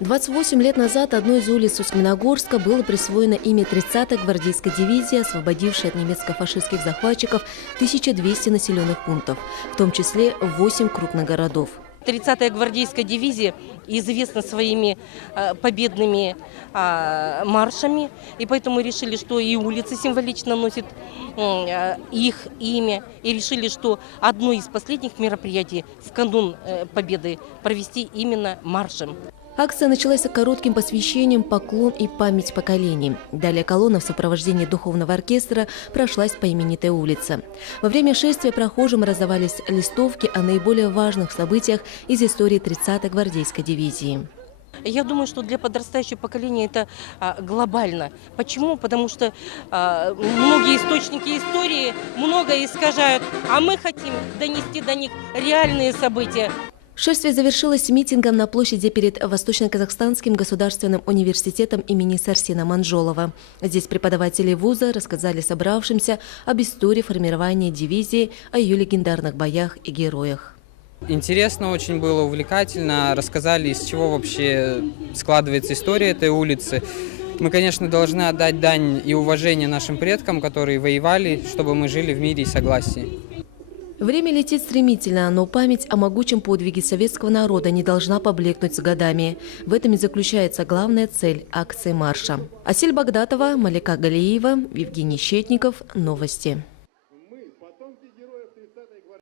28 лет назад одной из улиц Усть-Каменогорска было присвоено имя 30-й гвардейской дивизии, освободившей от немецко-фашистских захватчиков 1200 населенных пунктов, в том числе 8 крупных городов. 30-я гвардейская дивизия известна своими победными маршами, и поэтому решили, что и улица символично носит их имя, и решили, что одно из последних мероприятий в канун Победы провести именно маршем. Акция началась с коротким посвящением «Поклон и память поколений». Далее колонна в сопровождении духовного оркестра прошлась по именитой улице. Во время шествия прохожим раздавались листовки о наиболее важных событиях из истории 30-й гвардейской дивизии. Я думаю, что для подрастающего поколения это глобально. Почему? Потому что многие источники истории многое искажают, а мы хотим донести до них реальные события. Шествие завершилось митингом на площади перед Восточно-Казахстанским государственным университетом имени Сарсена Манжолова. Здесь преподаватели вуза рассказали собравшимся об истории формирования дивизии, о ее легендарных боях и героях. Интересно очень было, увлекательно. Рассказали, из чего вообще складывается история этой улицы. Мы, конечно, должны отдать дань и уважение нашим предкам, которые воевали, чтобы мы жили в мире и согласии. Время летит стремительно, но память о могучем подвиге советского народа не должна поблекнуть с годами. В этом и заключается главная цель акции марша. Асель Багдатова, Малика Галиева, Евгений Щетников. Новости.